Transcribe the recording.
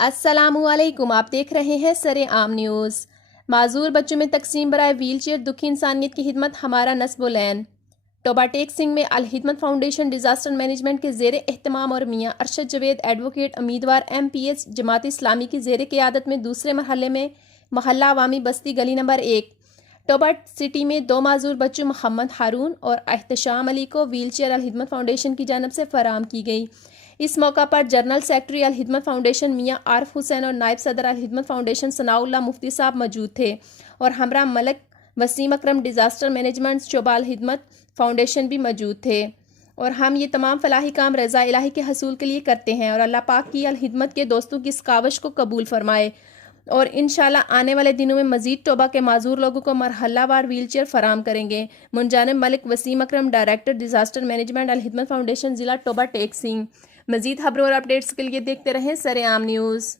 अस्सलामुअलैकुम, आप देख रहे हैं सरे आम न्यूज़। माजूर बच्चों में तकसीम बराए व्हील चेयर, दुखी इंसानियत की हिदमत, हमारा नस्बुलैन। टोबा टेक सिंह में अल हिदमत फाउंडेशन डिज़ास्टर मैनेजमेंट के ज़ेर एहतमाम और मियाँ अरशद जवेद एडवोकेट उम्मीदवार MPS जमात इस्लामी की ज़ेर क़यादत में दूसरे मरहले में महल्ला अवामी बस्ती गली नंबर 1 टोबा सिटी में 2 माजूर बच्चों मोहम्मद हारून और एहतशाम अली को व्हील चेयर अल हिदमत फाउंडेशन की जानब से फराहम की गई। इस मौका पर जनरल सेक्रेटरी अल हिदमत फाउंडेशन मियाँ आरिफ हुसैन और नायब सदर अल हिदमत फाउंडेशन सनाउल्लाह मुफ्ती साहब मौजूद थे और हमरा मलिक वसीम अकरम डिज़ास्टर मैनेजमेंट शोबा अल हिदमत फाउंडेशन भी मौजूद थे। और हम ये तमाम फलाही काम रज़ा इलाही के हसूल के लिए करते हैं और अल्लाह पाक की अल हिदमत के दोस्तों की इस काविश को कबूल फरमाए और इंशाल्लाह आने वाले दिनों में मजीद टोबा के माजूर लोगों को मरहलावार व्हील चेयर फराम करेंगे। मुंजानिब मलिक वसीम अकरम, डायरेक्टर डिज़ास्टर मैनेजमेंट अल हिदमत फाउंडेशन, ज़िला टोबा टेक सिंह। मजीद खबरों और अपडेट्स के लिए देखते रहें सरे आम न्यूज़।